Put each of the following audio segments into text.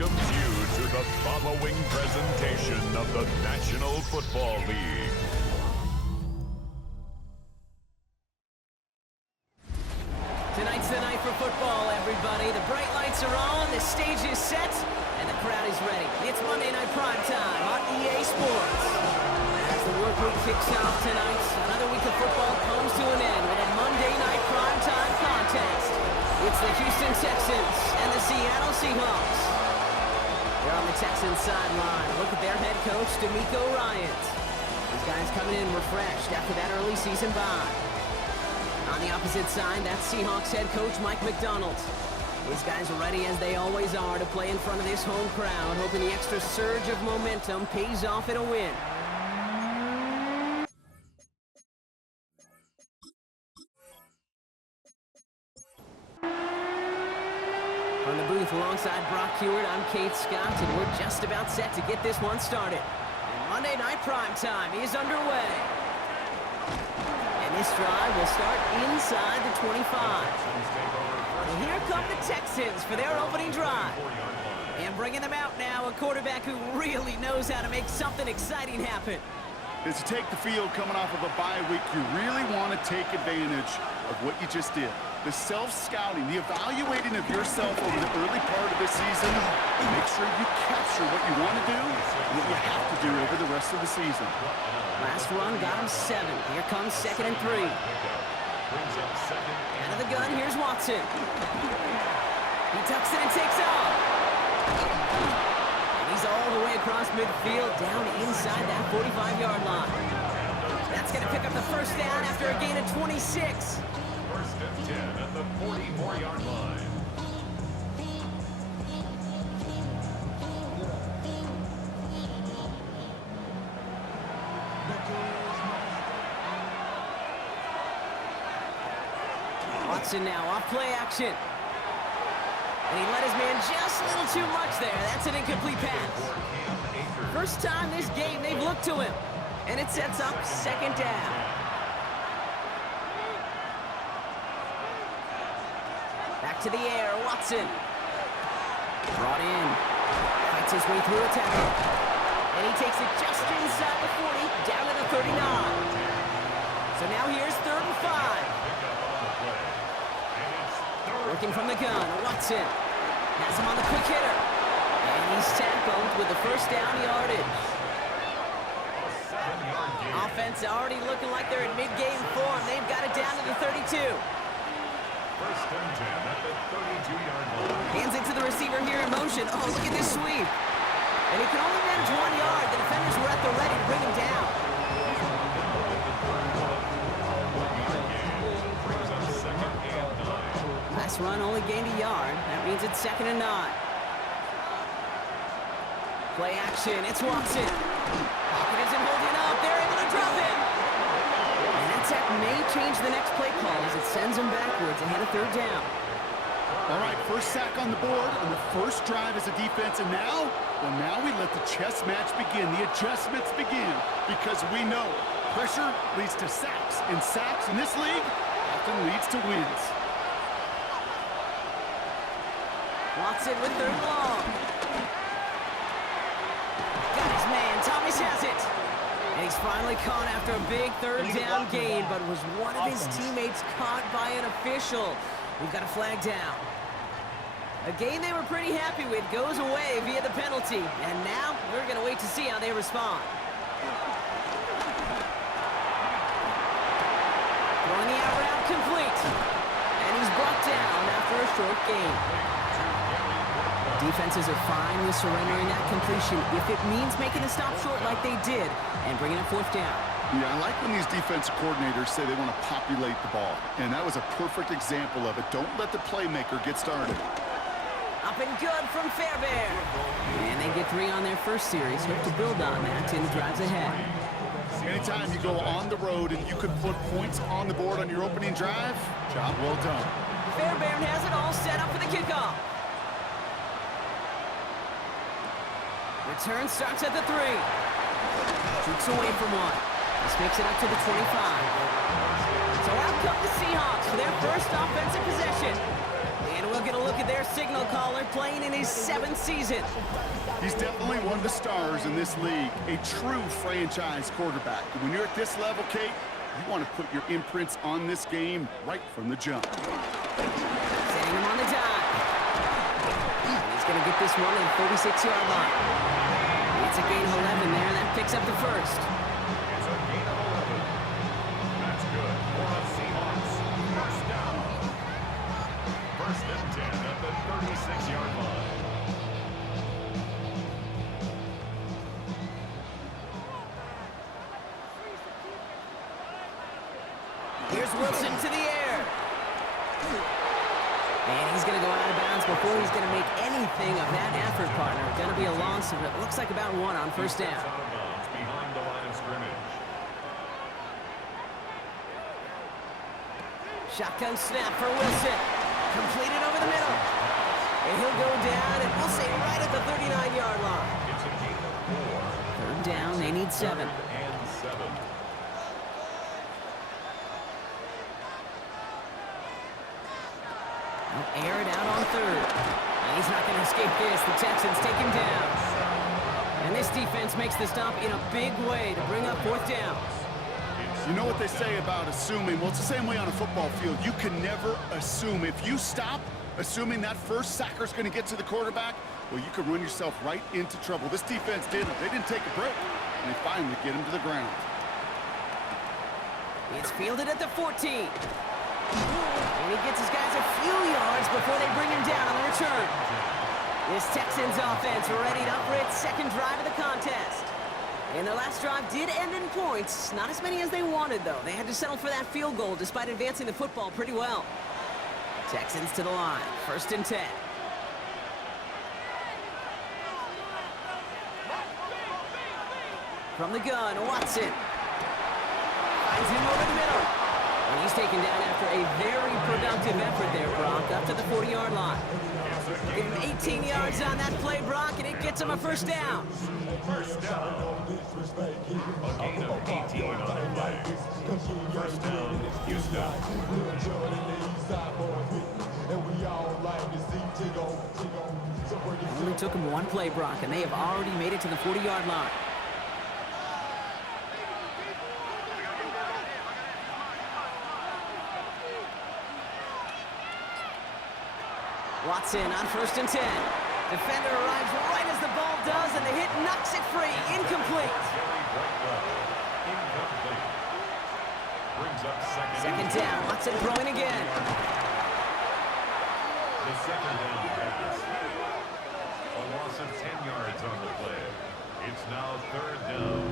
welcomes you to the following presentation of the National Football League. Tonight's the night for football, everybody. The bright lights are on, the stage is set, and the crowd is ready. It's Monday Night Prime Time on EA Sports. As the work week kicks off tonight, another week of football comes to an end with a Monday Night Prime Time contest. It's the Houston Texans and the Seattle Seahawks. They're on the Texans sideline. Look at their head coach, DeMeco Ryans. These guys coming in refreshed after that early season bye. On the opposite side, that's Seahawks head coach Mike McDonald. These guys are ready, as they always are, to play in front of this home crowd, hoping the extra surge of momentum pays off in a win. From the booth alongside Brock Hewitt, I'm Kate Scott, and we're just about set to get this one started. And Monday Night Prime Time is underway. And this drive will start inside the 25. And here come the Texans for their opening drive. And bringing them out now, a quarterback who really knows how to make something exciting happen. As you take the field coming off of a bye week, you really want to take advantage of what you just did. The self-scouting, the evaluating of yourself over the early part of the season. Make sure you capture what you want to do and what you have to do over the rest of the season. Last run got him 7. Here comes 2nd and 3. Out of the gun, here's Watson. He tucks it and takes off. And he's all the way across midfield, down inside that 45-yard line. That's going to pick up the first down after a gain of 26. First and 10 at the 44-yard line. Watson now off play action. And he let his man just a little too much there. That's an incomplete pass. First time this game they've looked to him. And it sets up 2nd down. Back to the air, Watson. Brought in. Fights his way through a tackle. And he takes it just inside the 40, down to the 39. So now here's 3rd and 5. Working from the gun, Watson. Has him on the quick hitter. And he's tackled with the first down yardage. Offense already looking like they're in mid-game form. They've got it down to the 32. First and 10 at the 32-yard line. Hands it to the receiver here in motion. Oh, look at this sweep. And he can only manage 1 yard. The defenders were at the ready to bring him down. Last run only gained a yard. That means it's 2nd and 9. Play action. It's Watson. Pocket isn't holding up. They're able to drop him. And that sack may change the next play call as it sends him backwards ahead of 3rd down. All right, first sack on the board on the first drive as a defense, and now we let the chess match begin, the adjustments begin, because we know pressure leads to sacks, and sacks in this league often leads to wins. Watson with 3rd long. Got his man. Thomas has it. And he's finally caught after a big 3rd down gain, but was one of his teammates caught by an official. We've got a flag down. A game they were pretty happy with goes away via the penalty. And now we're going to wait to see how they respond. Throwing the out route complete. And he's brought down after a short gain. Defenses are fine with surrendering that completion if it means making a stop short like they did and bringing up 4th down. Yeah, I like when these defensive coordinators say they want to populate the ball, and that was a perfect example of it. Don't let the playmaker get started. Up and good from Fairbairn. And they get 3 on their first series. Hope to build on that in the drives ahead. Anytime you go on the road and you could put points on the board on your opening drive, job well done. Fairbairn has it all set up for the kickoff. Return starts at the 3. Shoots away from 1. This makes it up to the 25. So out come the Seahawks for their first offensive possession. And we'll get a look at their their signal caller, playing in his 7th season. He's definitely one of the stars in this league, a true franchise quarterback. And when you're at this level, Kate, you want to put your imprints on this game right from the jump. Setting him on the dive. He's going to get this one at the 36-yard line. It's a gain of 11 there, and that picks up the first. It's a gain of 11. That's good for the Seahawks. First down. First and 10 at the 36-yard line. Here's Wilson to the air. And he's going to go out of bounds before he's going to make anything of that effort, partner. Going to be a loss of it. Looks like about 1 on first down. Out of bounds behind the line of scrimmage. Shotgun snap for Wilson. Completed over the middle. And he'll go down, and we'll say right at the 39-yard line. It's a gain of 4. Third down, they need 7. And 7. They'll air it out on third. And he's not going to escape this. The Texans take him down. And this defense makes the stop in a big way to bring up fourth down. You know what they say about assuming? Well, it's the same way on a football field. You can never assume. If you stop assuming that first sacker's going to get to the quarterback, well, you could run yourself right into trouble. This defense didn't. They didn't take a break, and they finally get him to the ground. It's fielded at the 14. And he gets his guys a few yards before they bring him down on the return. This Texans offense ready up for its second drive of the contest. And their last drive did end in points. Not as many as they wanted, though. They had to settle for that field goal despite advancing the football pretty well. Texans to the line. First and 10. From the gun, Watson. Finds him over the middle. And he's taken down after a very productive effort there, Brock, up to the 40-yard line. Give him 18 yards on that play, Brock, and it gets him a first down. First down. A gain of 18 on the play. First down, Houston. It only took him one play, Brock, and they have already made it to the 40-yard line. Watson on first and 10. Defender arrives right as the ball does, and the hit knocks it free. Incomplete. Incomplete. Brings up Second down. Watson throwing again. The second down pass. A loss of 10 yards on the play. It's now third down.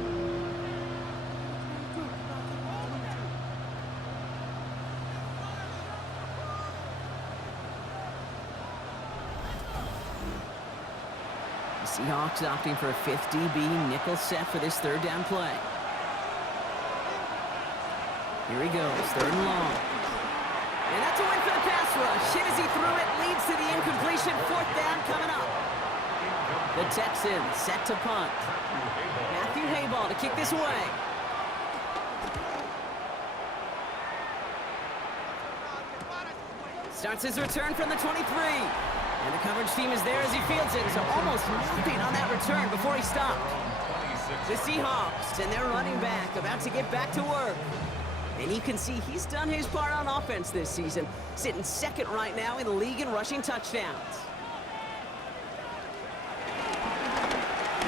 Seahawks opting for a 5th DB nickel set for this third down play. Here he goes, third and long. And that's a win for the pass rush. Hit as he threw it, leads to the incompletion. Fourth down coming up. The Texans set to punt. Matthew Hayball to kick this away. Starts his return from the 23. And the coverage team is there as he fields it, so almost nothing on that return before he stopped. The Seahawks and their running back about to get back to work. And you can see he's done his part on offense this season, sitting second right now in the league in rushing touchdowns.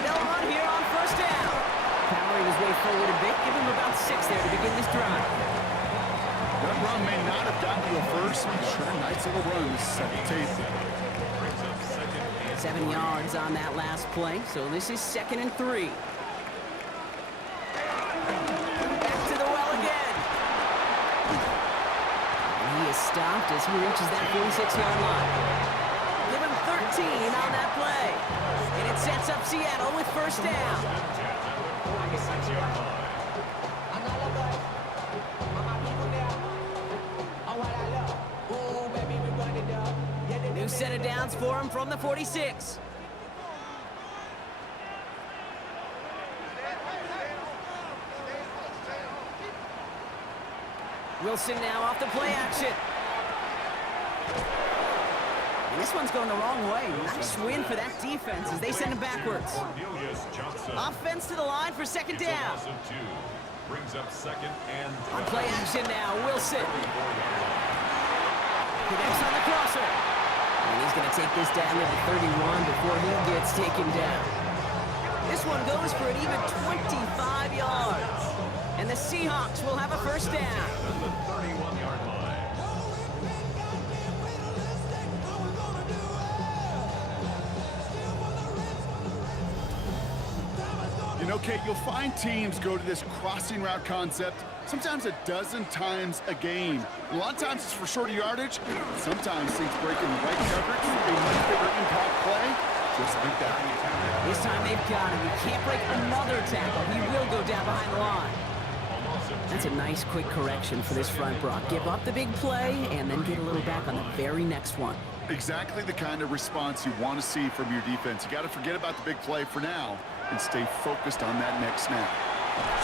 They'll run here on first down. Powering his way forward a bit, give him about 6 there to begin this drive. That run may not have gotten you a first, but sure, nice little run to set the table. 7 yards on that last play, so this is 2nd and 3. Back to the well again. And he is stopped as he reaches that 46-yard line. Give him 13 on that play. And it sets up Seattle with first down. New set of downs for him from the 46. Wilson now off the play action. And this one's going the wrong way. Nice win for that defense as they send him backwards. Offense to the line for second down. Brings up second and on play action now, Wilson. Connects on the crosser. And he's going to take this down to the 31 before he gets taken down. This one goes for an even 25 yards. And the Seahawks will have a first down. at the 31-yard line. You know, Kate, you'll find teams go to this crossing route concept sometimes a dozen times a game. A lot of times it's for shorter yardage. Sometimes things break in the right coverage for a much bigger impact play, just like that. This time they've got him. He can't break another tackle. He will go down behind the line. That's a nice, quick correction for this front, Brock. Give up the big play and then get a little back on the very next one. Exactly the kind of response you want to see from your defense. You got to forget about the big play for now and stay focused on that next snap.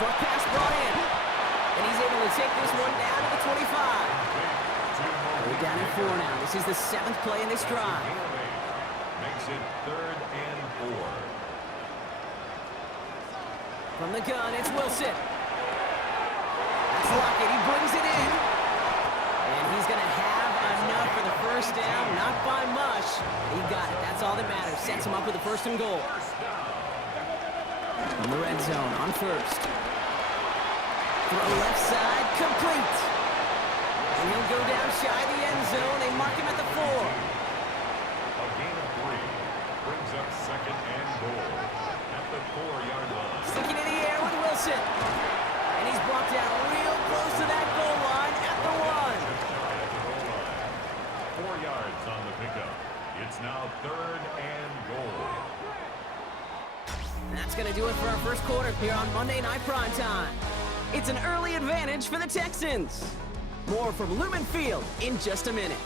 Short pass brought in. And he's able to take this one down to the 25. We're down at 4 now. This is the 7th play in this drive. Makes it 3rd and 4. From the gun, it's Wilson. That's Lockett. He brings it in. And he's going to have enough for the first down. Not by much. He got it. That's all that matters. Sets him up with a 1st and goal. From the red zone on 1st. Throw left side, complete. And he'll go down shy of the end zone. They mark him at the 4. A gain of 3 brings up 2nd and goal at the 4-yard line. Sticking in the air with Wilson. And he's brought down real close to that goal line at the 1. 4 yards on the pickup. It's now 3rd and goal. And that's going to do it for our first quarter here on Monday Night Primetime. It's an early advantage for the Texans. More from Lumen Field in just a minute.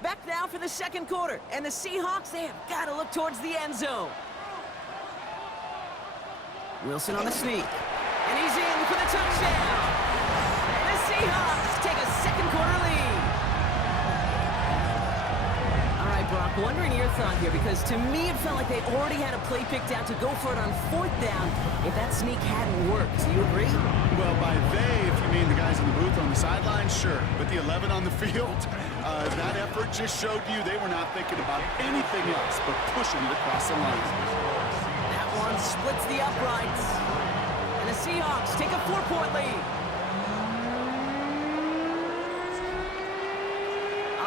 Back now for the 2nd quarter, and the Seahawks, they have got to look towards the end zone. Wilson on the sneak, and he's in for the touchdown. The Seahawks take a 2nd quarter lead. All right, Brock, wondering your thought here, because to me it felt like they already had a play picked out to go for it on 4th down if that sneak hadn't worked. Do you agree? Well, by they, if you mean the guys in the booth on the sideline, sure. But the 11 on the field, that effort just showed you they were not thinking about anything else but pushing it across the line. That one splits the uprights. And the Seahawks take a 4-point lead.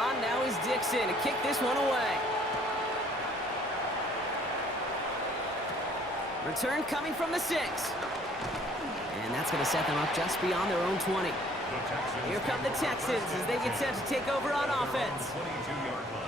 On now is Dixon to kick this one away. Return coming from the 6. And that's going to set them up just beyond their own 20. Here come the Texans as they get set to take over on offense.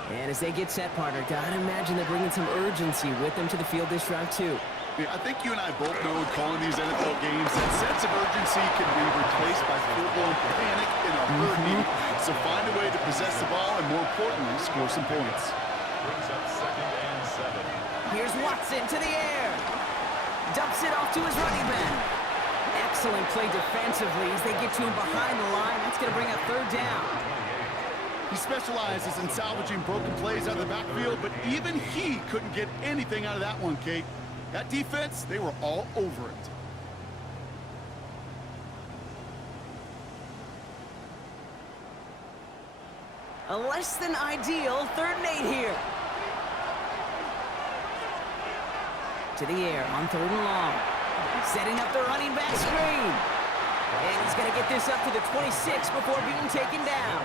And as they get set, partner, gotta imagine they're bringing some urgency with them to the field this drive, too. Yeah, I think you and I both know in calling these NFL games that sense of urgency can be replaced by full-blown panic in a hurry. So find a way to possess the ball and, more importantly, score some points. Brings up 2nd and 7. Here's Watson to the air. Dumps it off to his running back. Excellent play defensively as they get to him behind the line. That's going to bring up 3rd down. He specializes in salvaging broken plays out of the backfield, but even he couldn't get anything out of that one, Kate. That defense, they were all over it. A less than ideal 3rd and 8 here. To the air on 3rd and long. Setting up the running back screen. And he's going to get this up to the 26 before being taken down.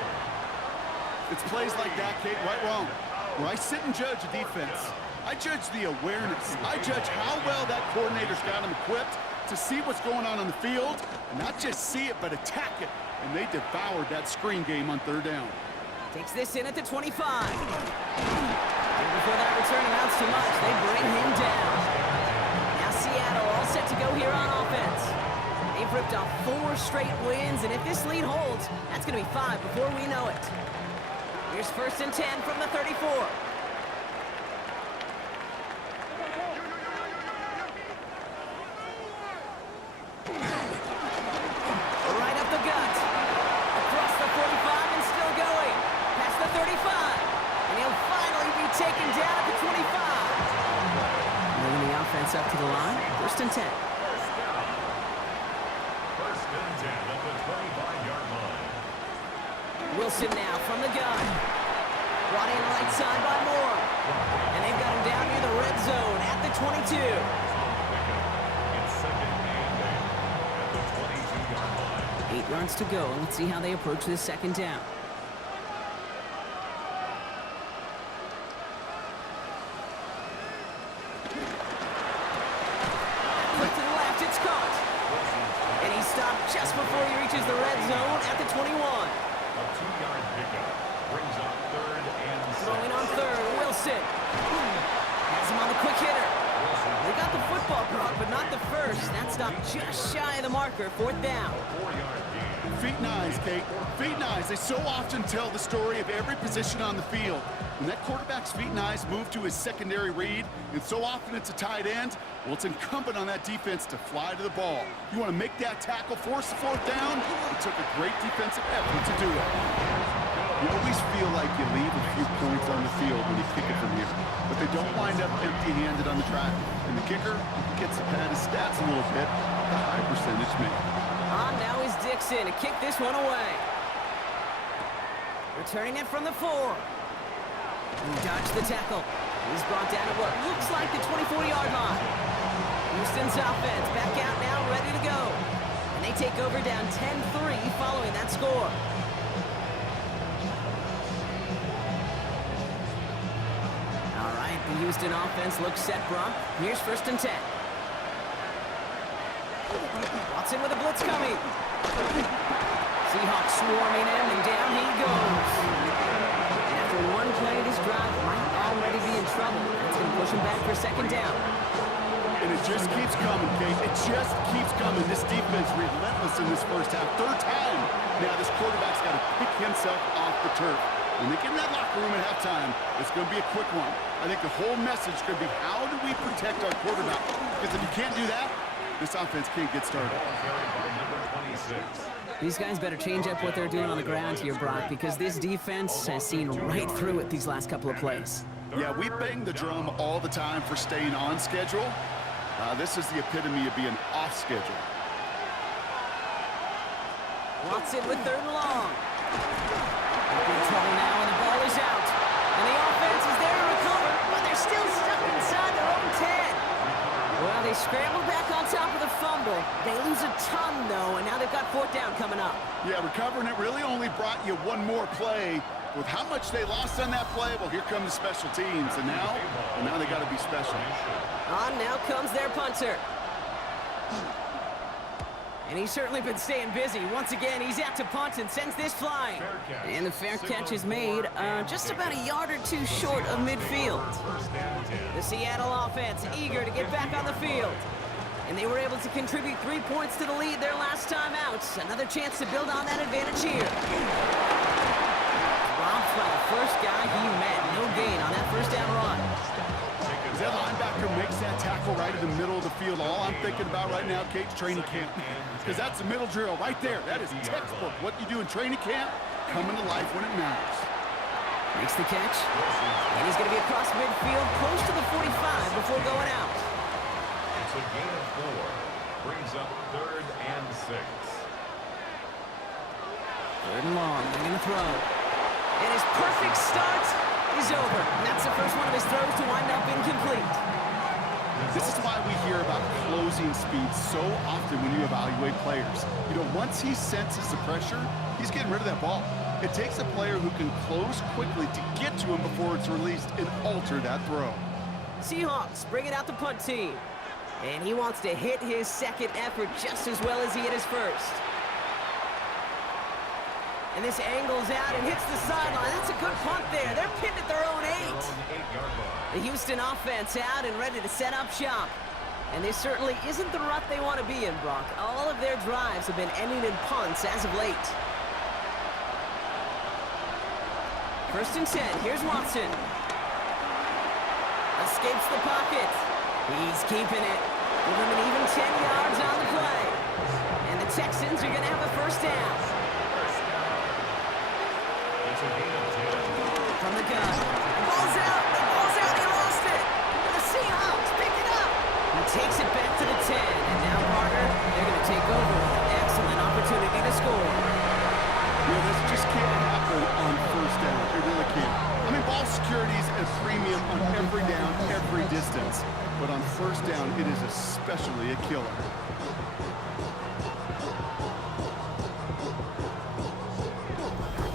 It's plays like that, Kate, right wrong, where I sit and judge a defense. I judge the awareness. I judge how well that coordinator's got him equipped to see what's going on the field, and not just see it, but attack it. And they devoured that screen game on 3rd down. Takes this in at the 25. And before that return amounts to much, they bring him down. Now Seattle 4 straight wins, and if this lead holds, that's going to be 5 before we know it. Here's 1st and 10 from the 34. Right up the gut. Across the 45 and still going. Past the 35. And he'll finally be taken down at the 25. Moving the offense up to the line. 1st and 10. First and 10 at the 25-yard line. Wilson now from the gun. Brought in right side by Moore. And they've got him down near the red zone at the 22. It's 2nd and 8 at the 22-yard line. 8 yards to go. Let's see how they approach this 2nd down. Quick to the left, it's caught. And he stopped just before he reaches the red zone at the 21. A 2-yard pickup brings up 3rd and 6. Throwing on 3rd, Wilson. Has him on the quick hitter. They got the football, Brock, but not the first. That stopped just shy of the marker, 4th down. 4-yard gain. Feet and eyes, Kate. Feet and eyes. They so often tell the story of every position on the field. When that quarterback's feet and eyes move to his secondary read, and so often it's a tight end, well, it's incumbent on that defense to fly to the ball. You want to make that tackle, force the 4th down? It took a great defensive effort to do it. You always feel like you leave a few points on the field when you kick it from here, but they don't wind up empty-handed on the track. And the kicker gets to pad his stats a little bit, the high percentage man. On now is Dixon to kick this one away. Returning it from the 4. He dodged the tackle. He's brought down at what looks like the 24-yard line. Houston's offense back out now, ready to go. And they take over down 10-3 following that score. All right, the Houston offense looks set, Brock. Here's 1st and 10. Watson with a blitz coming. Seahawks swarming him, and down he goes. And after one play, this drive might already be in trouble. It's going to push him back for 2nd down. And it just keeps coming, Kate. It just keeps coming. This defense relentless in this 1st half. 3rd time. Now this quarterback's got to pick himself off the turf. When they get in that locker room at halftime, it's going to be a quick one. I think the whole message is going to be, how do we protect our quarterback? Because if you can't do that, this offense can't get started. These guys better change up what they're doing on the ground here, Brock, because this defense has seen right through it these last couple of plays. Yeah, we bang the drum all the time for staying on schedule. This is the epitome of being off schedule. Watson with 3rd and long. Big trouble now, and the ball is out. And the offense is there to recover, but they're still stuck inside their own 10. Well, they scrambled back on top of the fumble. They lose a ton, though, and now they've got 4th down coming up. Yeah, recovering it really only brought you one more play. With how much they lost on that play, well, here come the special teams. And now they got to be special. On now comes their punter. And he's certainly been staying busy. Once again, he's out to punt and sends this flying. And the fair catch is made just about a yard or 2 short of midfield. The Seattle offense eager to get back on the field. And they were able to contribute 3 points to the lead their last time out. Another chance to build on that advantage here. Dropped by the first guy he met. No gain on that 1st down run. As that linebacker makes that tackle right in the middle of the field, all I'm thinking about right now, Kate's training camp. Because that's the middle drill right there. That is textbook. What you do in training camp, coming to life when it matters. Makes the catch. And he's going to be across midfield, close to the 45 before going out. It's a gain of 4. Brings up 3rd and 6. 3rd and long. They're going to throw. And his perfect start is over. And that's the first one of his throws to wind up incomplete. This is why we hear about closing speed so often when you evaluate players. You know, once he senses the pressure, he's getting rid of that ball. It takes a player who can close quickly to get to him before it's released and alter that throw. Seahawks bringing out the punt team. And he wants to hit his 2nd effort just as well as he hit his 1st. And this angles out and hits the sideline. That's a good punt there. They're pinned at their own 8. The Houston offense out and ready to set up shop. And this certainly isn't the rut they want to be in, Brock. All of their drives have been ending in punts as of late. First and 10. Here's Watson. Escapes the pocket. He's keeping it. Give him an even 10 yards on the play. And the Texans are going to have a first down. From the gun. Ball's out. The ball's out. He lost it. And the Seahawks pick it up. He takes it back to the 10. And now, Carter, they're going to take over with an excellent opportunity to score. Yeah, this just can't happen on first down. It really can't. I mean, ball security is a premium on every down, every distance. But on first down, it is especially a killer.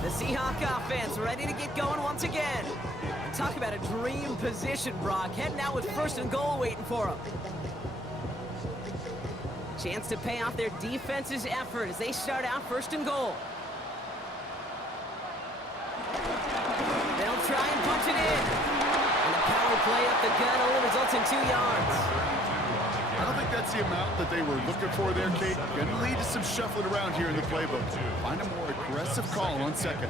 The Seahawk offense ready to get going once again. And talk about a dream position, Brock. Heading out with first and goal waiting for them. Chance to pay off their defense's effort as they start out first and goal. They'll try and punch it in. And the power play up the gut only results in 2 yards. I don't think that's the amount that they were looking for there, Kate. Going to lead to some shuffling around here in the playbook. Find a more aggressive call on second.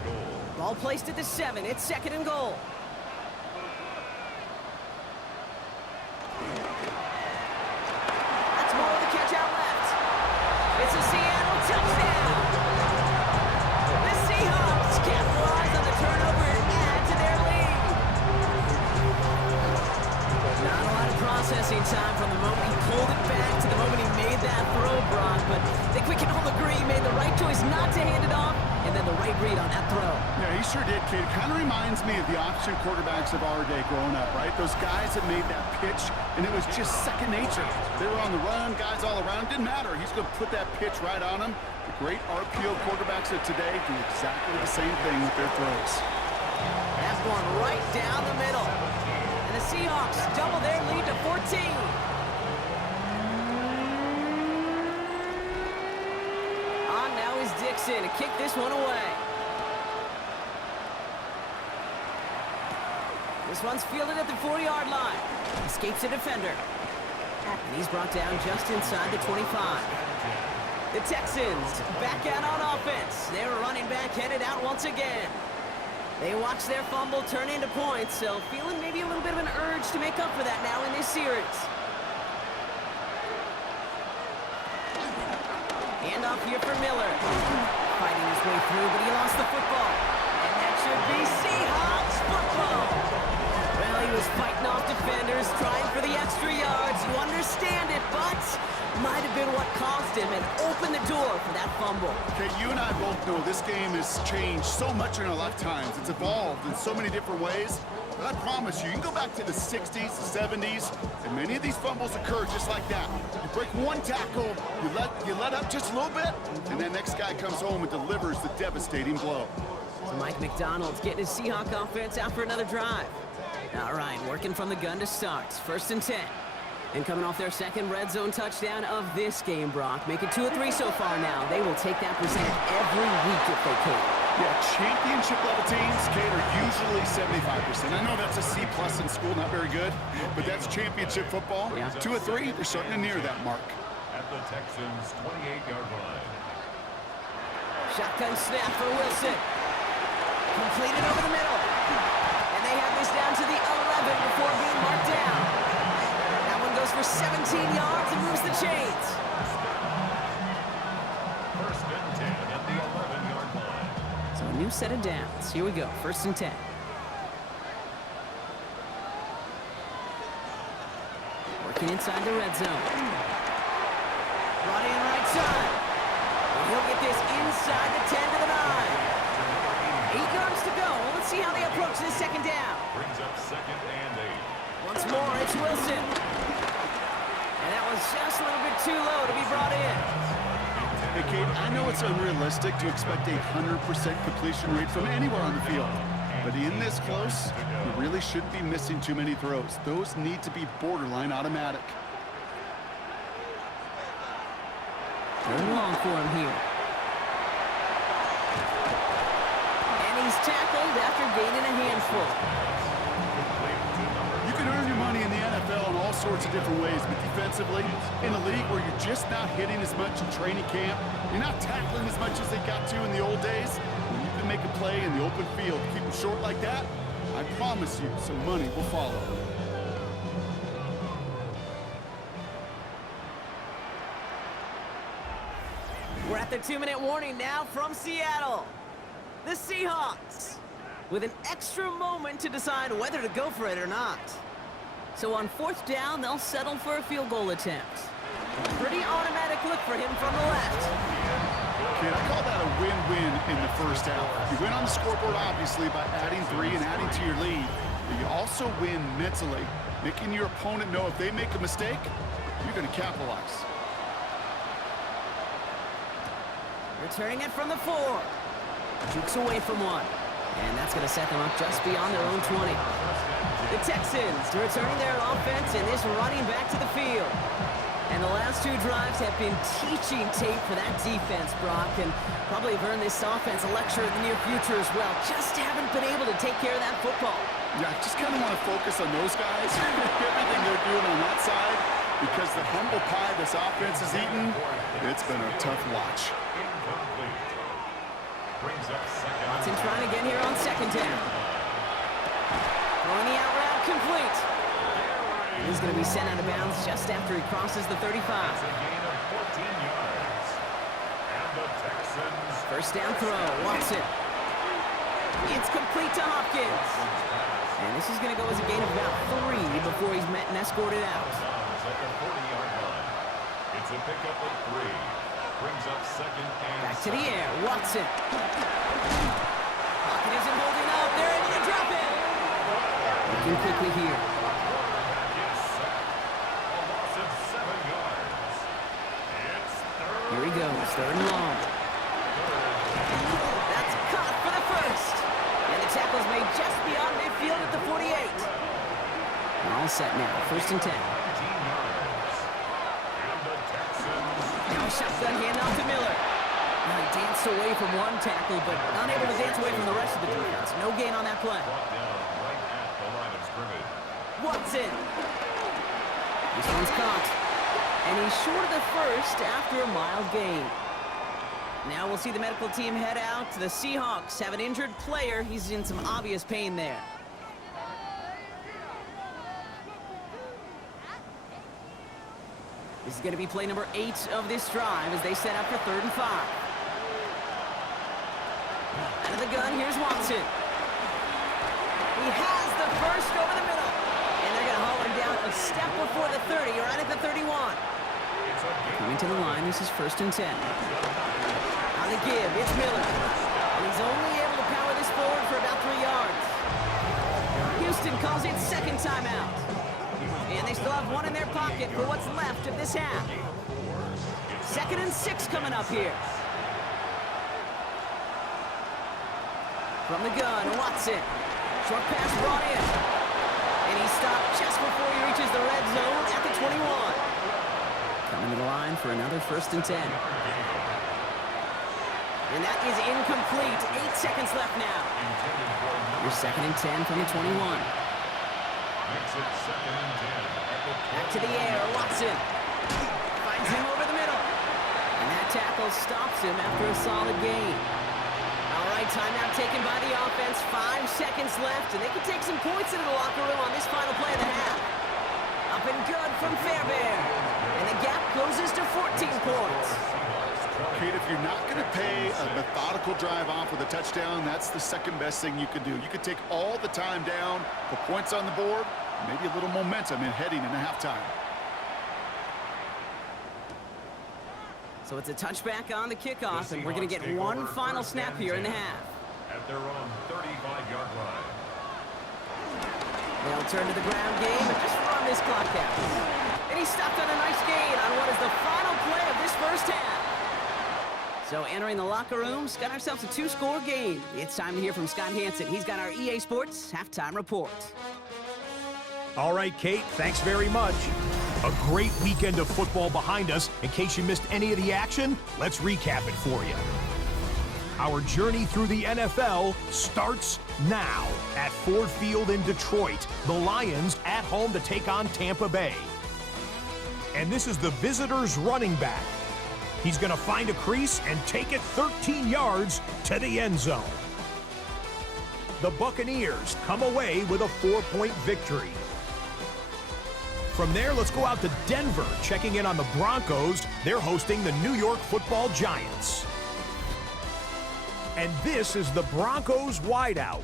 Ball placed at the 7. It's second and goal. That's more of the catch out left. It's a Seattle touchdown. The Seahawks capitalize on the turnover and add to their lead. Not a lot of processing time from the moment he pulled it back to the moment he made that throw, Brock. But I think we can all agree he made the right choice not to hand it off, and then the right read on that throw. Yeah, he sure did, Kate. It kind of reminds me of the option quarterbacks of our day growing up, right? Those guys that made that pitch, and it was just second nature. They were on the run, guys all around. Didn't matter. He's going to put that pitch right on him. The great RPO quarterbacks of today do exactly the same thing with their throws. That's one right down the middle. And the Seahawks double their lead to 14. On now is Dixon to kick this one away. This one's fielded at the 4-yard line. Escapes a defender. And he's brought down just inside the 25. The Texans back out on offense. Their running back headed out once again. They watch their fumble turn into points, so feeling maybe a little bit of an urge to make up for that now in this series. Handoff here for Miller. Fighting his way through, but he lost the football. And that should be Seahawks football. Well, he was fighting off defenders, trying for the extra yards. You understand it, but might have been what caused him and opened the door for that fumble. Okay, you and I both know this game has changed so much in our lifetimes. It's evolved in so many different ways. But I promise you, you can go back to the 60s, the 70s, and many of these fumbles occur just like that. You break one tackle, you let up just a little bit, and then next guy comes home and delivers the devastating blow. So Mike McDonald's getting his Seahawk offense out for another drive. All right, working from the gun to start. First and 10. And coming off their second red zone touchdown of this game, Brock. Making 2 of 3 so far now. They will take that percentage every week if they can. Yeah, championship-level teams, Kate, are usually 75%. I know that's a C+ in school, not very good, but that's championship football. Yeah. 2 of 3, they're starting to near that mark. At the Texans' 28-yard line. Shotgun snap for Wilson. Completed over the middle. And they have this down to the 11 before being marked down. That one goes for 17 yards and moves the chains. First and 10 at the 11-yard line. So a new set of downs. Here we go. First and 10. Working inside the red zone. Brought in right side. And he'll get this inside the 10 to the 9. 8 yards to go. Let's see how they approach this second down. Brings up second and 8. Once more, it's Wilson. And that was just a little bit too low to be brought in. Hey, Kate, I know it's unrealistic to expect a 100% completion rate from anywhere on the field. But in this close, you really shouldn't be missing too many throws. Those need to be borderline automatic. Third long for him here. And he's tackled after gaining a handful. You can earn your money in the NFL in all sorts of different ways, but defensively, in a league where you're just not hitting as much in training camp, you're not tackling as much as they got to in the old days, when you can make a play in the open field, keep them short like that, I promise you some money will follow. We're at the 2-minute warning now from Seattle. The Seahawks with an extra moment to decide whether to go for it or not. So on 4th down, they'll settle for a field goal attempt. Pretty automatic look for him from the left. Kid, I call that a win-win in the first half. You win on the scoreboard, obviously, by adding 3 and adding to your lead. But you also win mentally, making your opponent know if they make a mistake, you're going to capitalize. Returning it from the 4. Jukes away from one. And that's going to set them up just beyond their own 20. The Texans returning their offense and this running back to the field. And the last 2 drives have been teaching tape for that defense, Brock, and probably have earned this offense a lecture in the near future as well. Just haven't been able to take care of that football. Yeah, I just kind of want to focus on those guys, everything they're doing on that side, because the humble pie this offense has eaten, it's been a tough watch. Watson trying again here on 2nd down. Throwing the out route complete. He's going to be sent out of bounds just after he crosses the 35. First down throw, Watson. It's complete to Hopkins. And this is going to go as a gain of about 3 before he's met and escorted out. It's a pickup of 3. Brings up 2nd and back to the air, Watson. Pocket isn't holding up. They're able to drop it. Looking quickly here. Here he goes, 3rd and long. That's caught for the first. And the tackle's made just beyond midfield at the 48. And all set now, 1st and 10. Now shotgun handoff to Miller. Now he danced away from one tackle, but unable to dance away from the rest of the defense. No gain on that play. Watson. This one's caught. And he's short of the first after a mild gain. Now we'll see the medical team head out. The Seahawks have an injured player. He's in some obvious pain there. This is going to be play number 8 of this drive as they set up for 3rd and 5. Out of the gun, here's Watson. He has the first over the middle. And they're going to haul him down a step before the 30, right at the 31. Coming to the line, this is 1st and 10. On the give, it's Miller. And he's only able to power this forward for about 3 yards. Houston calls it 2nd timeout. And they still have 1 in their pocket for what's left of this half. 2nd and 6 coming up here. From the gun, Watson. Short pass brought in. And he stopped just before he reaches the red zone at the 21. Coming to the line for another 1st and 10. And that is incomplete. 8 seconds left now. Your 2nd and 10 from the 21. Back to the air, Watson. Finds him over the middle. And that tackle stops him after a solid gain. All right, timeout taken by the offense. 5 seconds left, and they can take some points into the locker room on this final play of the half. Up and good from Fairbairn. And the gap closes to 14 points. Kate, if you're not going to pay a methodical drive off with a touchdown, that's the second best thing you can do. You could take all the time down, put points on the board, maybe a little momentum in heading into halftime. So it's a touchback on the kickoff, and we're going to get one final snap here in the half. At their own 35-yard line. They'll turn to the ground game and just run this clock out. And he stopped on a nice gain on what is the final play of this first half. So entering the locker rooms, got ourselves a 2-score game. It's time to hear from Scott Hansen. He's got our EA Sports halftime report. All right, Kate, thanks very much. A great weekend of football behind us. In case you missed any of the action, let's recap it for you. Our journey through the NFL starts now at Ford Field in Detroit. The Lions at home to take on Tampa Bay. And this is the visitors' running back. He's going to find a crease and take it 13 yards to the end zone. The Buccaneers come away with a 4-point victory. From there, let's go out to Denver, checking in on the Broncos. They're hosting the New York Football Giants. And this is the Broncos wideout.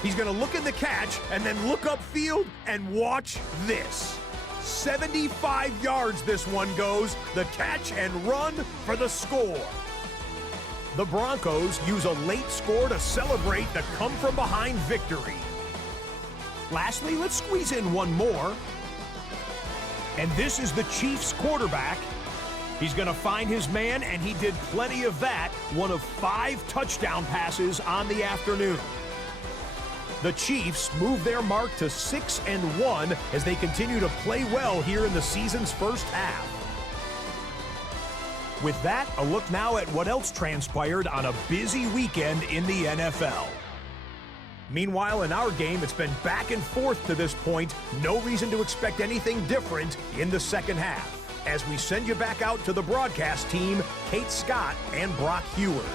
He's going to look in the catch and then look upfield and watch this. 75 yards this one goes. The catch and run for the score. The Broncos use a late score to celebrate the come-from-behind victory. Lastly, let's squeeze in one more. And this is the Chiefs quarterback. He's going to find his man, and he did plenty of that. One of 5 touchdown passes on the afternoon. The Chiefs move their mark to 6-1 as they continue to play well here in the season's first half. With that, a look now at what else transpired on a busy weekend in the NFL. Meanwhile, in our game, it's been back and forth to this point. No reason to expect anything different in the second half. As we send you back out to the broadcast team, Kate Scott and Brock Heward.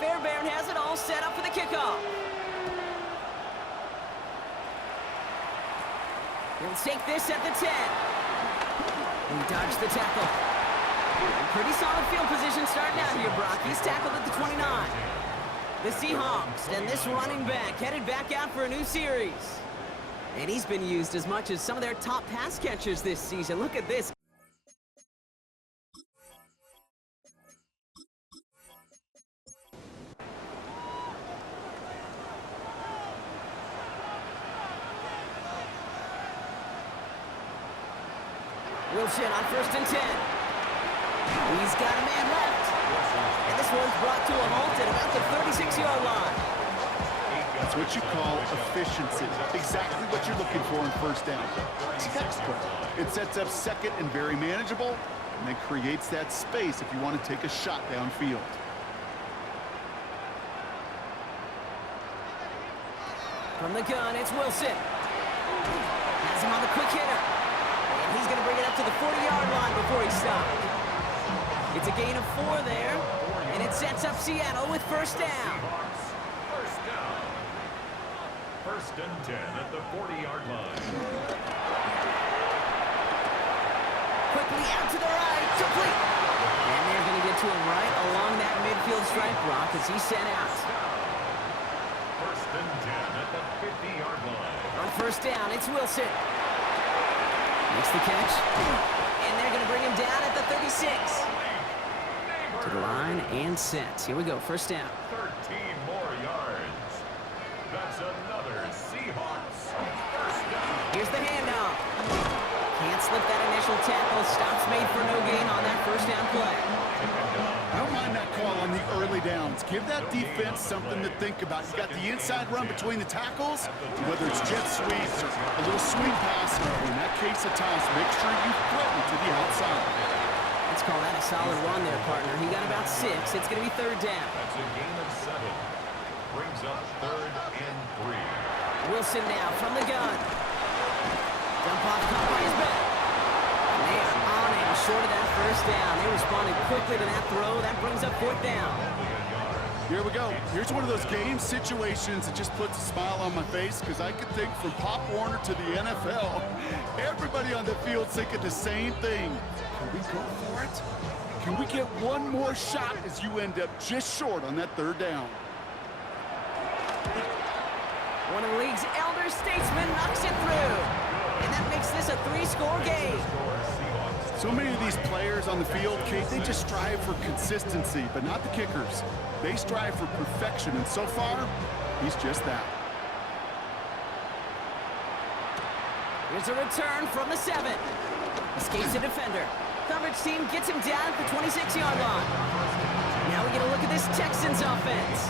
Fairbairn has it all set up for the kickoff. He'll take this at the 10. He dodged the tackle. Pretty solid field position starting out here, Brock. He's tackled at the 29. The Seahawks and this running back headed back out for a new series. And he's been used as much as some of their top pass catchers this season. Look at this. Wilson on 1st and 10. He's got a man left. And this one's brought to a halt at about the 36-yard line. That's what you call efficiency. Exactly what you're looking for in first down. Textbook. It sets up second and very manageable, and then creates that space if you want to take a shot downfield. From the gun, it's Wilson. Has him on the quick hitter. And he's going to bring it up to the 40-yard line before he stops. It's a gain of 4 there, and it sets up Seattle with first down. First down. 1st and 10 at the 40-yard line. Quickly out to the right, complete. And they're going to get to him right along that midfield stripe block as he's sent out. 1st and 10 at the 50-yard line. On first down, it's Wilson. Makes the catch. And they're going to bring him down at the 36. To the line and set. Here we go, first down. 13 more yards. That's another Seahawks first down. Here's the handoff. Can't slip that initial tackle. Stops made for no gain on that first down play. I don't mind that call on the early downs. Give that defense something to think about. You got the inside run between the tackles, whether it's jet sweeps or a little swing pass, or in that case a toss, make sure you threaten to the outside. Let's call that a solid run there, partner. He got about 6. It's going to be third down. That's a gain of 7. Brings up 3rd and 3. Wilson now from the gun. Dump off caught by his back. And they are on him short of that first down. They responded quickly to that throw. That brings up 4th down. Here we go. Here's one of those game situations that just puts a smile on my face because I could think from Pop Warner to the NFL, everybody on the field thinking the same thing. Can we go for it? Can we get one more shot as you end up just short on that 3rd down? One of the league's elder statesmen knocks it through. And that makes this a 3-score game. So many of these players on the field, Kate, they just strive for consistency, but not the kickers. They strive for perfection, and so far, he's just that. Here's a return from the 7. Escapes the defender. Coverage team gets him down at the 26-yard line. Now we get a look at this Texans offense.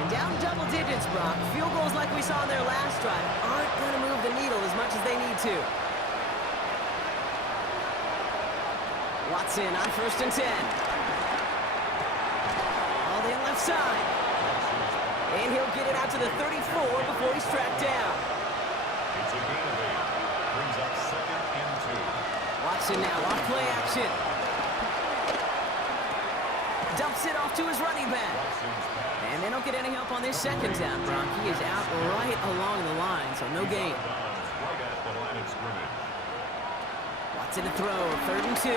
And down double digits, Brock. Field goals like we saw in their last drive aren't going to move the needle as much as they need to. Watson on 1st and 10. All the left side. And he'll get it out to the 34 before he's tracked down. It's a gain of 8. Brings up 2nd and 2. Watson now off play action. Dumps it off to his running back. And they don't get any help on this 2nd down, Brock. He is out right along the line, so no gain. Right at the line of scrimmage. Watson to throw, 3rd and 2.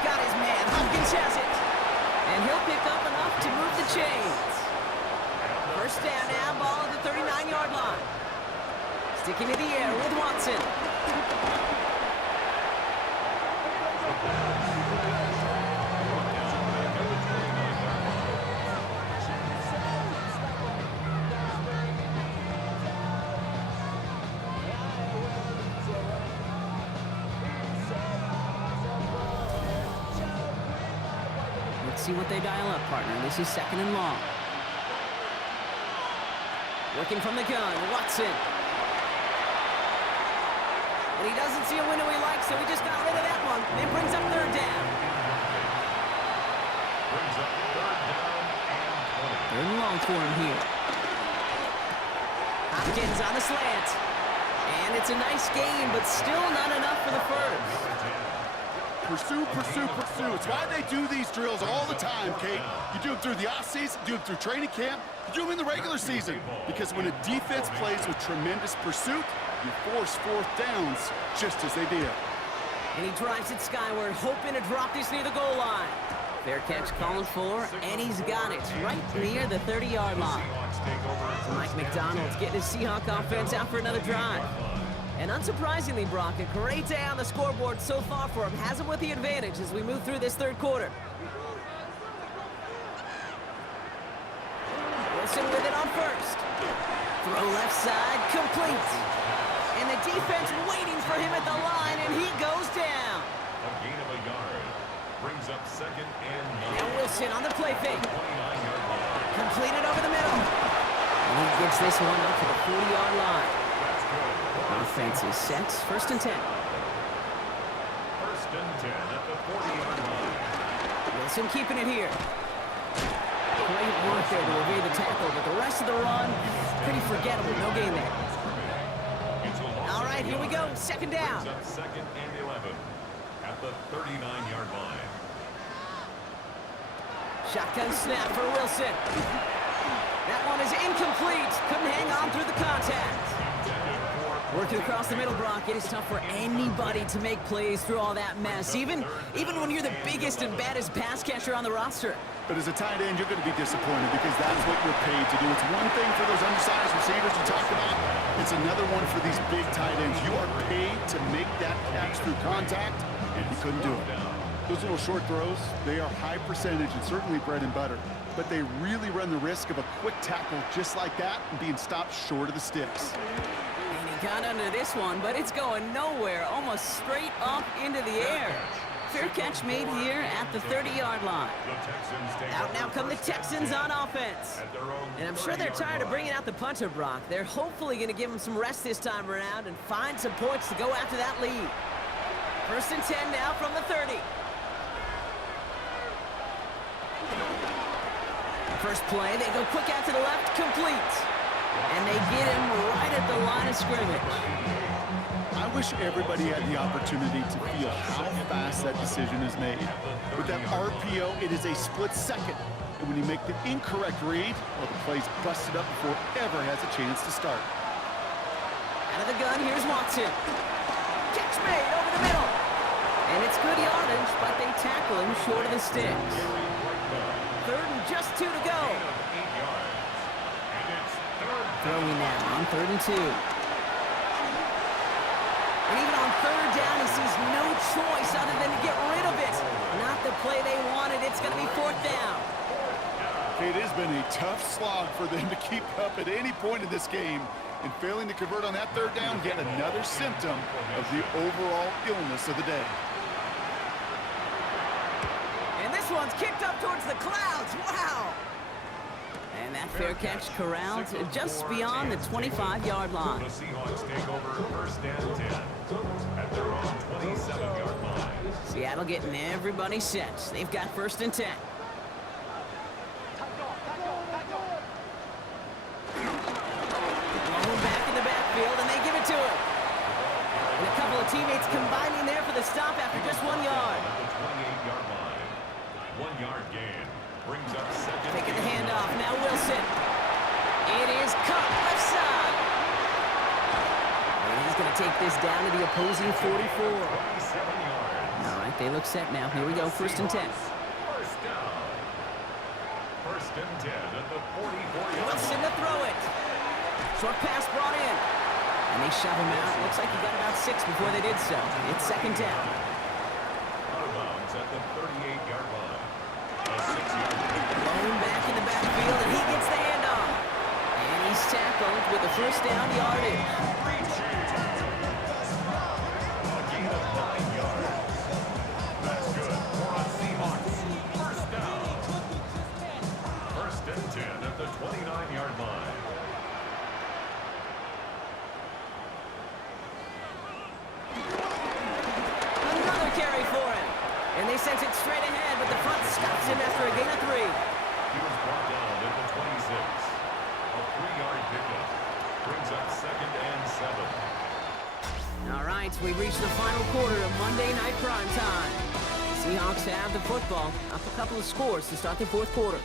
Got his man, Hopkins has it. And he'll pick up enough to move the chains. 1st down now, ball at the 39-yard line. Sticking to the air with Watson. Let's see what they dial up, partner. This is 2nd and long. Working from the gun, Watson. And he doesn't see a window he likes, so he just got rid of that one. It brings up 3rd down. Brings up 3rd down and 20. 3rd and long for him here. Hopkins on the slant. And it's a nice gain, but still not enough for the first. Pursue, pursue, pursue. It's why they do these drills all the time, Kate. You do them through the offseason, you do them through training camp, you do them in the regular season. Because when a defense plays with tremendous pursuit, you force 4th downs just as they did. And he drives it skyward, hoping to drop this near the goal line. Fair catch calling for, and he's got it right near the 30-yard line. So Mike McDonald's getting his Seahawk offense out for another drive. And unsurprisingly, Brock, a great day on the scoreboard so far for him. Has him with the advantage as we move through this 3rd quarter. Wilson with it on 1st. Throw left side, complete. And the defense waiting for him at the line, and he goes down. A gain of a yard. Brings up 2nd and 9. Now Wilson on the play fake. 29-yard line. Completed over the middle. And he gets this one up to the 40-yard line. That's good. Offense is set. 1st and 10. 1st and 10 at the 40-yard line. Wilson keeping it here. Great work there to evade the tackle, but the rest of the run, pretty forgettable. No gain there. All right, here we go. 2nd down. Brings up 2nd and 11 at the 39-yard line. Shotgun snap for Wilson. That one is incomplete. Couldn't hang on through the contact. Working across the middle, Brock, it is tough for anybody to make plays through all that mess, even when you're the biggest and baddest pass catcher on the roster. But as a tight end, you're going to be disappointed because that's what you're paid to do. It's one thing for those undersized receivers you talked about. It's another one for these big tight ends. You are paid to make that catch through contact, and he couldn't do it. Those little short throws, they are high percentage and certainly bread and butter. But they really run the risk of a quick tackle just like that and being stopped short of the sticks. And he got under this one, but it's going nowhere, almost straight up into the air. Fair catch made here at the 30-yard line. Out now come the Texans on offense. And I'm sure they're tired of bringing out the punter, Brock. They're hopefully going to give him some rest this time around and find some points to go after that lead. 1st and 10 now from the 30. First play, they go quick out to the left, complete. And they get him right at the line of scrimmage. I wish everybody had the opportunity to feel how fast that decision is made. With that RPO, it is a split second. And when you make the incorrect read, well, the play's busted up before it ever has a chance to start. Out of the gun, here's Watson. Catch made over the middle. And it's good yardage, but they tackle him short of the sticks. 3rd and just 2 to go. Throwing now on 3rd and 2. And even on 3rd down, he sees no choice other than It's going to be 4th down. It has been a tough slog for them to keep up at any point in this game. And failing to convert on that 3rd down, yet another symptom of the overall illness of the day. And this one's kicked up towards the clouds. Wow! And that fair catch corralled just beyond the 25-yard line. The Seahawks take over 1st and 10 at their own 27-yard line. Seattle getting everybody set. They've got 1st and 10. Back in the backfield, and they give it to him. And a couple of teammates combining there for the stop after just 1 yard. At the 28-yard line. 1 yard gain brings up 2nd. Taking the handoff. Now Wilson. It is caught left side. And he's going to take this down to the opposing 44. 27 yards. All right, they look set now. Here we go, 1st and 10. 1st down. 1st and 10 at the 44-yard Wilson line. to throw it. Short pass brought in. And they shove him out. Looks like he got about 6 before they did so. It's 2nd down. Out of bounds at the 38-yard line. A 6-yard pickup. Bone back in the backfield, and he gets the handoff. And he's tackled with the 1st down yardage. A gain of 9 yards. That's good for a Seahawks. 1st down. 1st and 10 at the 29-yard line. Another carry for him. And they sent it straight ahead, but the front stops him after a gain of 3. He was brought down at the 26. A 3-yard pickup brings up 2nd and 7. All right, we've reached the final quarter of Monday Night Prime Time. The Seahawks have the football, up a couple of scores to start the 4th quarter.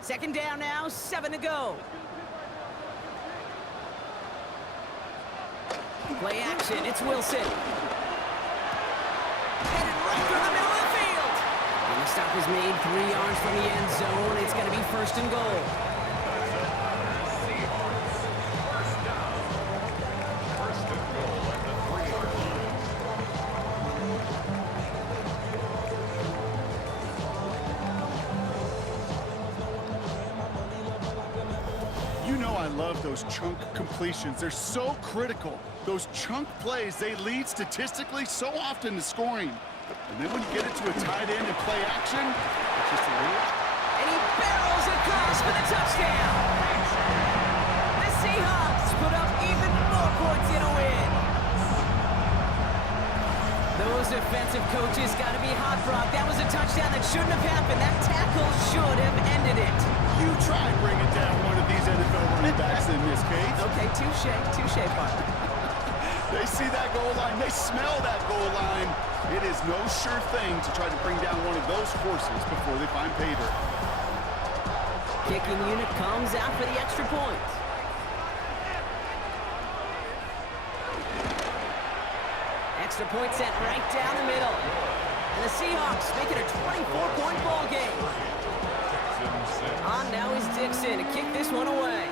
Second down now, 7 to go. Play action, it's Wilson. Headed right through the middle of the field. And the stop is made 3 yards from the end zone. It's going to be 1st and goal. Seahawks. 1st down. 1st and goal at the 3-yard line. You know I love those chunk completions. They're so critical. Those chunk plays, they lead statistically so often to scoring. And then when you get it to a tight end and play action, it's just a little... And he barrels across for the touchdown. The Seahawks put up even more points in a win. Those defensive coaches got to be hot, Brock. That was a touchdown that shouldn't have happened. That tackle should have ended it. You try bringing down one of these NFL running backs in this case. Okay, touche, partner. They see that goal line. They smell that goal line. It is no sure thing to try to bring down one of those horses before they find pay dirt. Kicking unit comes out for the extra point. Extra point set right down the middle. And the Seahawks make it a 24-point ball game. On now is Dixon to kick this one away.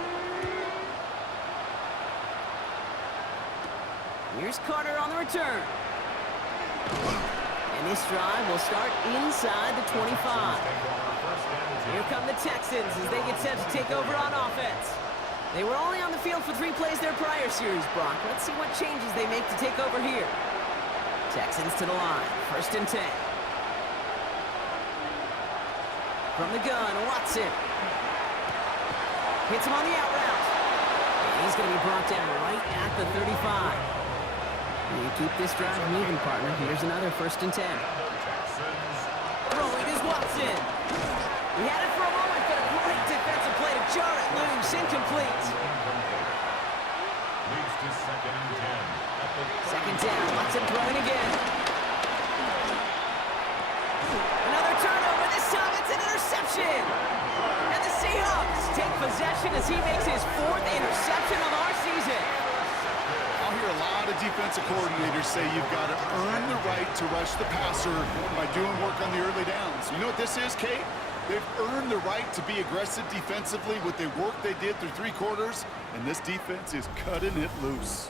Here's Carter on the return. And this drive will start inside the 25. Here come the Texans as they get set to take over on offense. They were only on the field for 3 plays their prior series, Brock. Let's see what changes they make to take over here. Texans to the line, 1st and 10. From the gun, Watson. Hits him on the out route. And he's going to be brought down right at the 35. You keep this drive moving, partner. Here's another 1st and 10. Throwing is Watson. He had it for a moment, but a great defensive play to jar it loose. Incomplete. Leads to 2nd and 10. 2nd down. Watson throwing again. Another turnover. This time it's an interception. And the Seahawks take possession as he makes his 4th interception of our season. I'll hear a lot of defensive coordinators say you've got to earn the right to rush the passer by doing work on the early downs. You know what this is, Kate? They've earned the right to be aggressive defensively with the work they did through 3 quarters, and this defense is cutting it loose.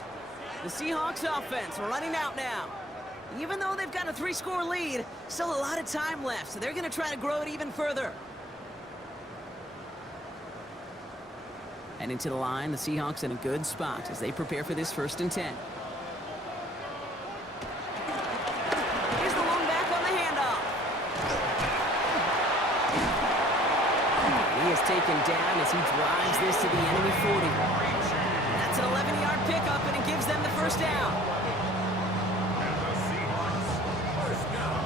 The Seahawks offense running out now. Even though they've got a 3-score lead, still a lot of time left, so they're going to try to grow it even further. And into the line, the Seahawks in a good spot as they prepare for this 1st and 10. Here's the long back on the handoff. He is taken down as he drives this to the enemy 40. That's an 11-yard pickup, and it gives them the 1st down. And the Seahawks, 1st down.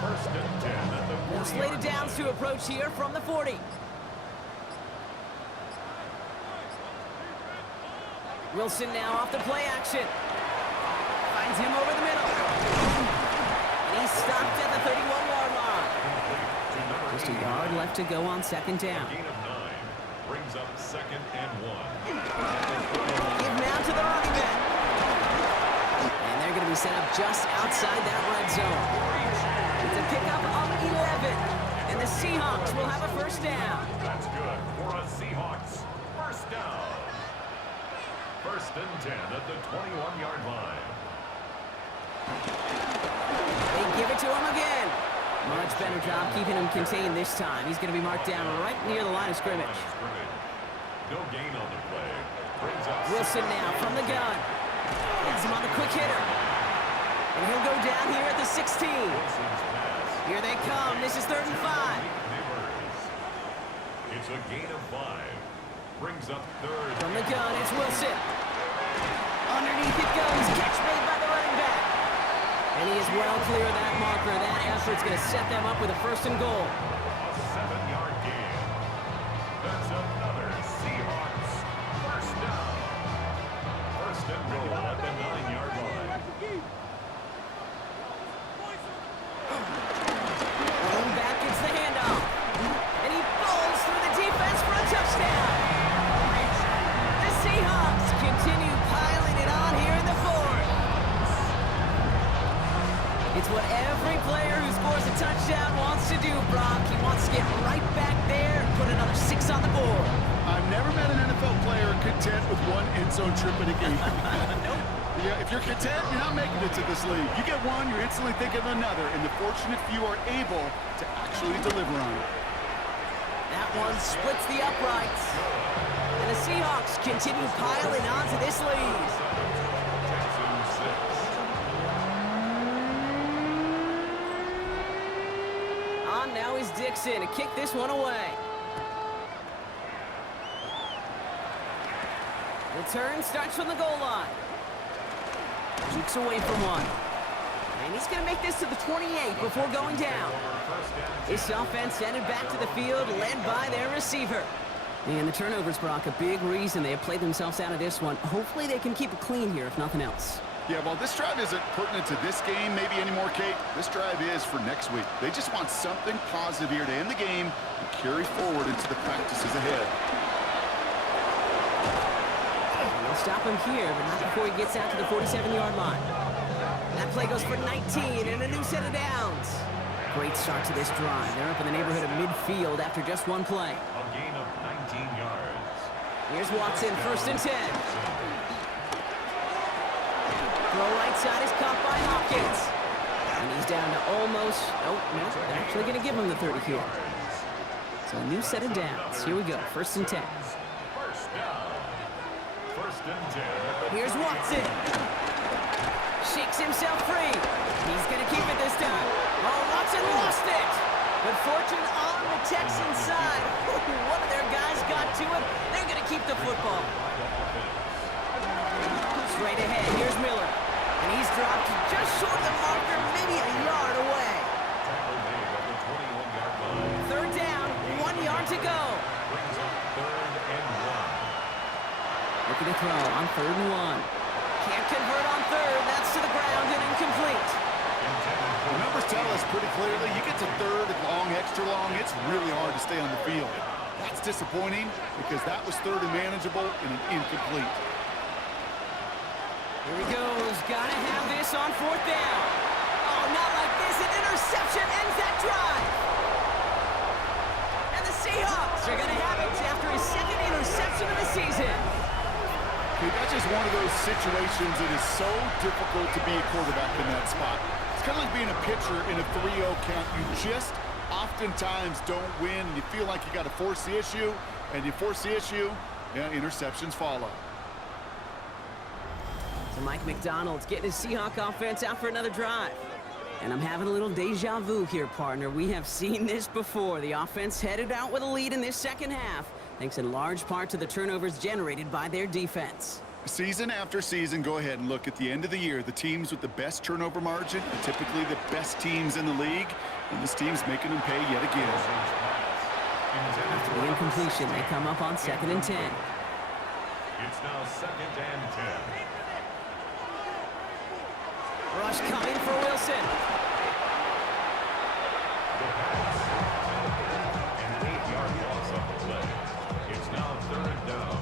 1st and 10 at the 40. Now slated downs to approach here from the 40. Wilson now off the play action. Finds him over the middle. And he's stopped at the 31-yard line. Just a yard left to go on 2nd down. Gain of 9 brings up 2nd and 1. Give now to the running back. And they're going to be set up just outside that red zone. It's a pickup of 11. And the Seahawks will have a 1st down. That's good for a Seahawks. 1st down. 1st and 10 at the 21-yard line. They give it to him again. Much better job keeping him contained this time. He's going to be marked down right near the line of scrimmage. No gain on the play. Brings up Wilson now from the gun. Has him on the quick hitter. And he'll go down here at the 16. Wilson's pass. Here they come. This is 3rd and 5. It's a gain of 5. Brings up 3rd. From the gun, it's Wilson. Underneath it goes. Catch made by the running back. And he is well clear of that marker. That effort's going to set them up with a 1st and goal. A 7-yard gain. That's another Seahawks 1st down. 1st and goal at the 9-yard line. Going back, it's the handoff. And he falls through the defense for a touchdown. The Seahawks continue piling it on here in the 4th. It's what every player who scores a touchdown wants to do, Brock. He wants to get right back there and put another 6 on the board. I've never met an NFL player content with 1 end zone trip in a game. Nope. Yeah, if you're content, you're not making it to this league. You get one, you're instantly thinking of another, and the fortunate few are able to actually deliver on it. That one splits the uprights. And the Seahawks continue piling onto this lead. Texans 6. On now is Dixon to kick this one away. Return starts from the goal line. Jukes away from one. And he's going to make this to the 28 before going down. This offense headed back to the field, led by their receiver. And the turnovers, Brock, a big reason they have played themselves out of this one. Hopefully they can keep it clean here, if nothing else. Yeah, well, this drive isn't pertinent to this game maybe anymore, Kate. This drive is for next week. They just want something positive here to end the game and carry forward into the practices ahead. They'll stop him here, but not before he gets out to the 47-yard line. That play goes for 19 and a new set of downs. Great start to this drive. They're up in the neighborhood of midfield after just one play. A gain of 19 yards. Here's Watson, 1st and 10. Throw right side is caught by Hopkins. And he's down to almost, oh, no, they're actually going to give him the 30 here. So a new set of downs. Here we go, 1st and 10. 1st down. 1st and 10. Here's Watson. Shakes himself free. He's going to keep it this time. Oh, Watson lost it. But fortune on the Texans side. One of their guys got to it. They're going to keep the football. Straight ahead, here's Miller. And he's dropped just short of the marker, maybe a yard away. Tackle made at the 21-yard line. 3rd down, 1 yard to go. Brings up 3rd and 1. Looking to throw on 3rd and 1. Can't convert on 3rd. That's to the ground and incomplete. The numbers tell us pretty clearly, you get to 3rd and long, extra long, it's really hard to stay on the field. That's disappointing because that was 3rd and manageable and an incomplete. Here he goes. Gotta have this on 4th down. Oh, not like this. An interception ends that drive. Seahawks are going to have it after his second interception of the season. Okay, that's just one of those situations that is so difficult to be a quarterback in that spot. It's kind of like being a pitcher in a 3-0 count. You just oftentimes don't win. You feel like you got to force the issue, and you force the issue, yeah, interceptions follow. So Mike McDonald's getting his Seahawk offense out for another drive. And I'm having a little deja vu here, partner. We have seen this before. The offense headed out with a lead in this second half, thanks in large part to the turnovers generated by their defense. Season after season, go ahead and look at the end of the year. The teams with the best turnover margin are typically the best teams in the league, and this team's making them pay yet again. After the incompletion, they come up on 2nd and 10. It's now 2nd and 10. Rush coming for Wilson. An 8-yard loss on the play. It's now 3rd down.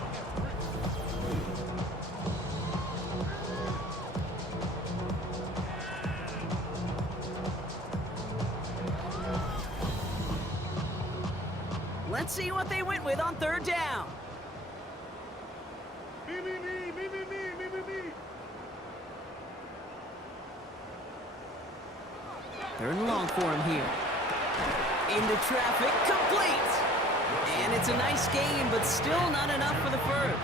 Let's see what they went with on 3rd down. Me. Third and long for him here. Into traffic, complete. And it's a nice gain, but still not enough for the first.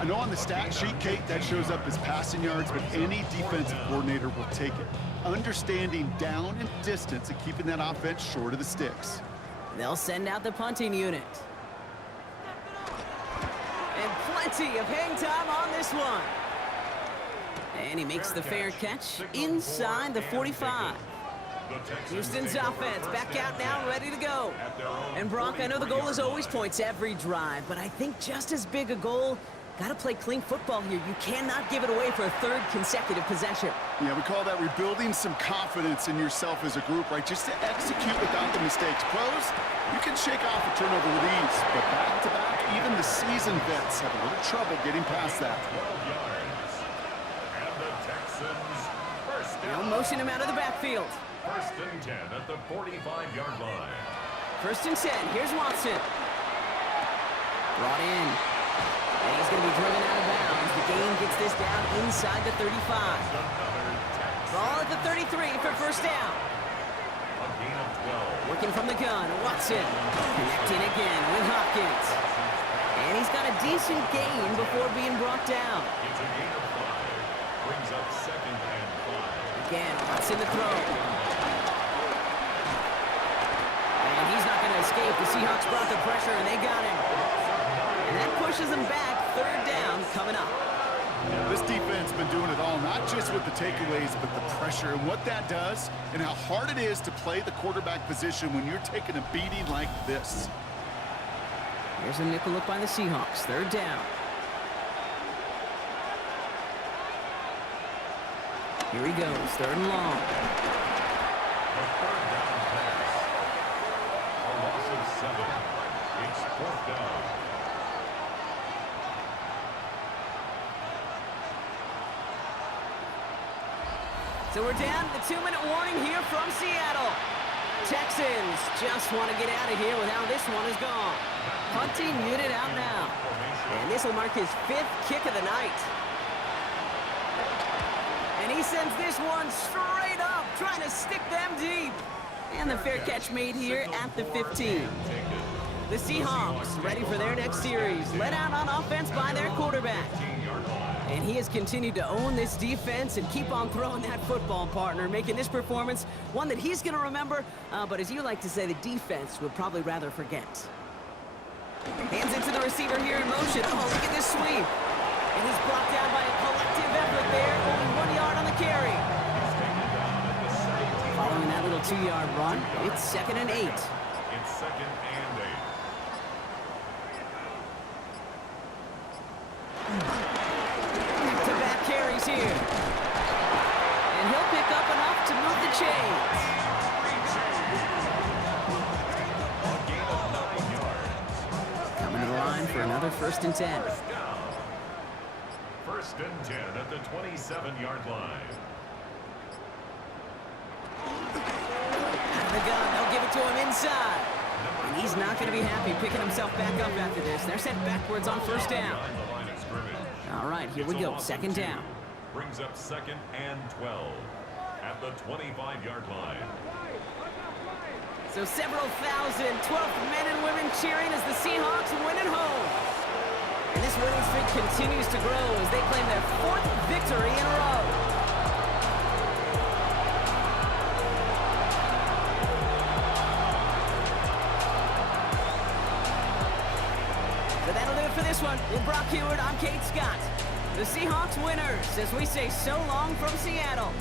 I know on the stat sheet, Kate, that shows up as passing yards, but any defensive coordinator will take it. Understanding down and distance and keeping that offense short of the sticks. They'll send out the punting unit. And plenty of hang time on this one. And he makes the fair catch inside the 45. Houston's offense back out now, ready to go. And Brock, I know the goal is always points every drive, but I think just as big a goal, got to play clean football here. You cannot give it away for a 3rd consecutive possession. Yeah, we call that rebuilding some confidence in yourself as a group, right? Just to execute without the mistakes. Pros, you can shake off a turnover with ease, but back-to-back, even the seasoned vets have a little trouble getting past that. 12 yards. And the Texans first They'll down. motion him out of the backfield. 1st and 10 at the 45-yard line. 1st and 10. Here's Watson. Brought in. And he's going to be driven out of bounds. The gain gets this down inside the 35. Ball at the 33 for 1st down. A gain of 12. Working from the gun, Watson. Connecting again with Hopkins. And he's got a decent gain before being brought down. It's a gain of 5. Brings up 2nd and 5. Again, Watson the throw. And he's not going to escape. The Seahawks brought the pressure, and they got him. And that pushes them back. 3rd down coming up. This defense has been doing it all, not just with the takeaways, but the pressure and what that does and how hard it is to play the quarterback position when you're taking a beating like this. Here's a nickel look by the Seahawks. 3rd down. Here he goes. 3rd and long. A 3rd down pass. A loss of 7. It's 4th down. So we're down to the 2-minute warning here from Seattle. Texans just want to get out of here with how this one is gone. Punting unit out now. And this will mark his 5th kick of the night. And he sends this one straight up, trying to stick them deep. And the fair catch made here at the 15. The Seahawks ready for their next series, led out on offense by their quarterback. And he has continued to own this defense and keep on throwing that football, partner, making this performance one that he's going to remember, but as you like to say, the defense would probably rather forget. Hands it to the receiver here in motion. Oh, look at this sweep. And he's brought down by a collective effort there, only 1 yard on the carry. Following that little 2-yard run, it's 2nd and 8. It's 2nd and 8. Back-to-back carries here. And he'll pick up enough to move the chains. A gain of 9 yards. Coming to the line for another 1st and 10. 1st and 10 at the 27-yard line. Out of the gun, they'll give it to him inside. And He's not going to be happy picking himself back up after this. They're set backwards on first down. Behind the line of scrimmage. All right, here we go. Second down. Brings up 2nd and 12 at the 25-yard line. So several thousand 12th men and women cheering as the Seahawks win at home. And this winning streak continues to grow as they claim their 4th victory in a row. So that'll do it for this one. With Brock Heward, I'm Kate Scott. The Seahawks winners as we say so long from Seattle.